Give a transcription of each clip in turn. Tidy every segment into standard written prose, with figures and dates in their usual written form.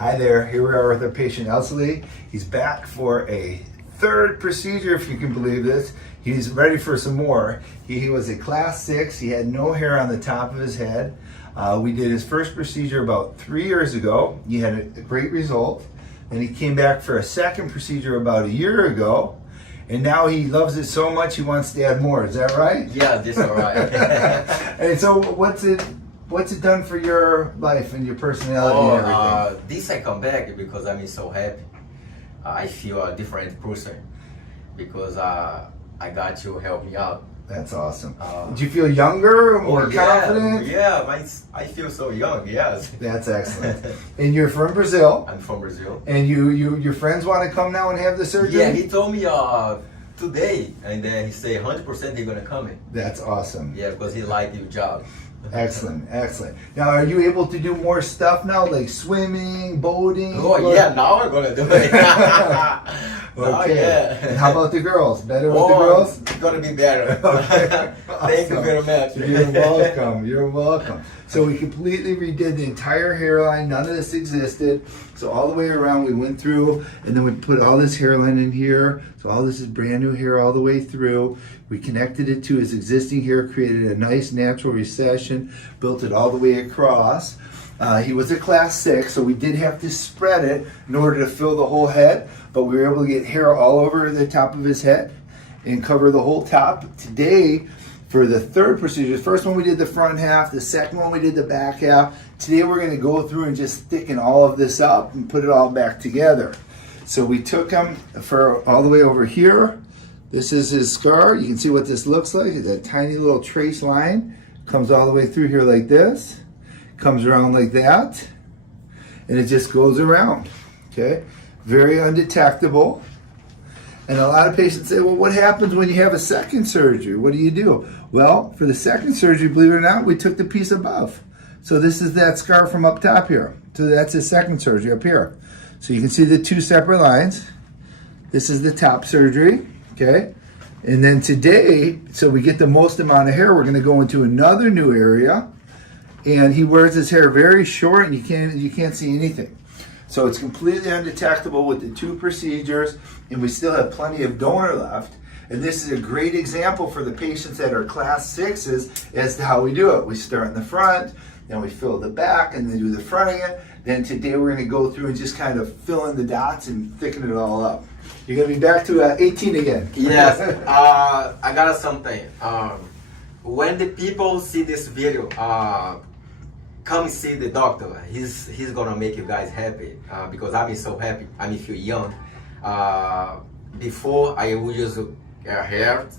Hi there, here we are with our patient Elcely. He's back for a third procedure, if you can believe this. He's ready for some more. He was a class 6, he had no hair on the top of his head. We did his first procedure about 3 years ago. He had a great result. Then he came back for a second procedure about a year ago. And now he loves it so much he wants to add more, is that right? Yeah, that's all right. And so what's it done for your life and your personality and everything? This I come back because I'm so happy. I feel a different person because I got to help me out. That's awesome. Do you feel younger, more confident? Yeah, I feel so young, yes. That's excellent. And you're from Brazil? I'm from Brazil. And your friends want to come now and have the surgery? Yeah, he told me today, and then he said 100% he's gonna come in. That's awesome. Yeah, because he liked your job. Excellent, excellent. Now, are you able to do more stuff now, like swimming, boating? Oh, yeah, now I'm gonna do it. Okay. Yeah. And how about the girls? Better with the girls? It's gonna be better. Okay. Thank you very much. You're welcome. You're welcome. So we completely redid the entire hairline. None of this existed. So all the way around we went through, and then we put all this hairline in here. So all this is brand new hair all the way through. We connected it to his existing hair, created a nice natural recession, built it all the way across. He was a class 6, so we did have to spread it in order to fill the whole head, but we were able to get hair all over the top of his head and cover the whole top. Today, for the third procedure, the first one we did the front half, the second one we did the back half. Today we're going to go through and just thicken all of this up and put it all back together. So we took him for all the way over here. This is his scar. You can see what this looks like. It's a tiny little trace line. Comes all the way through here like this. Comes around like that. And it just goes around. Okay? Very undetectable. And a lot of patients say, well, what happens when you have a second surgery? What do you do? Well, for the second surgery, believe it or not, we took the piece above. So this is that scar from up top here. So that's the second surgery up here. So you can see the two separate lines. This is the top surgery. Okay, and then today, so we get the most amount of hair, we're going to go into another new area, and he wears his hair very short, and you can't see anything. So it's completely undetectable with the two procedures, and we still have plenty of donor left. And this is a great example for the patients that are class 6s as to how we do it. We start in the front, then we fill the back, and then do the front again. Then today we're going to go through and just kind of fill in the dots and thicken it all up. You're going to be back to 18 again. Yes, I got something. When the people see this video, come see the doctor. He's going to make you guys happy because I'm so happy. I feel young. Before I would use hats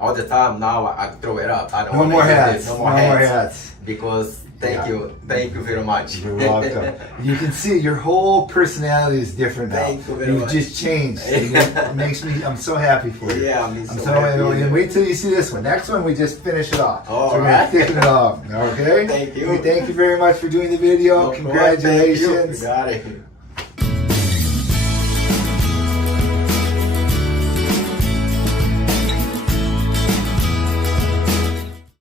all the time. Now I throw it up. I don't want more hats. No more hats. Because thank you very much. You're welcome. You can see your whole personality is different now. Thank you very much. You've just changed. It makes me, I'm so happy for you. Yeah, I'm so happy. And wait till you see this one. Next one, we just finish it off. All so we're right. going to thicken it off. Okay? Thank you. Thank you very much for doing the video. No, Congratulations. thank you. You got it.